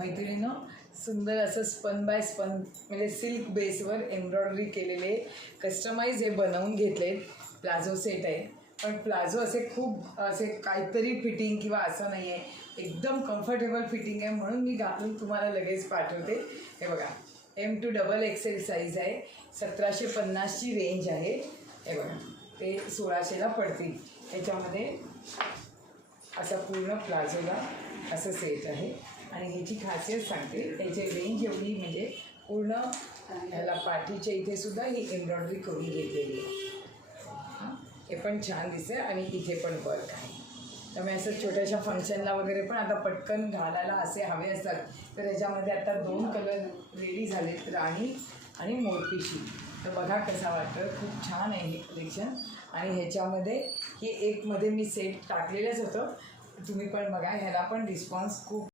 मैत्रिणीनं सुंदर असं spun bye spun म्हणजे सिल्क बेसवर एम्ब्रॉयडरी केलेले कस्टमाइज हे बनवून घेतले. प्लाझो सेट आहे, पण प्लाझो असे खूप असे काहीतरी फिटिंग किंवा असं नाही आहे, एकदम कम्फर्टेबल फिटिंग आहे. म्हणून मी घालून तुम्हाला लगेच पाठवते. हे बघा, M2XXL साईज आहे, 1750ची रेंज आहे. हे बघा, ते 1600ला पडतील. याच्यामध्ये असा पूर्ण प्लाझोला असं सेट आहे. आणि ह्याची खासियत सांगते, त्याची रेंज एवढी म्हणजे पूर्ण ह्याला पाठीच्या इथे सुद्धा ही एम्ब्रॉयडरी करून घेतलेली आहे. हे पण छान दिसते आणि इथे पण वर्क आहे. त्यामुळे असं छोट्याशा फंक्शनला वगैरे पण आता पटकन घालायला असे हवे असतात. तर ह्याच्यामध्ये आता 2 कलर रेडी झालेत, राणी आणि मोरपिशी. तर बघा कसा वाटतं, खूप छान आहे हे कलेक्शन. आणि ह्याच्यामध्ये हे एकमध्ये मी सेट टाकलेलंच होतं, तुम्ही पण बघा. ह्याला पण रिस्पॉन्स खूप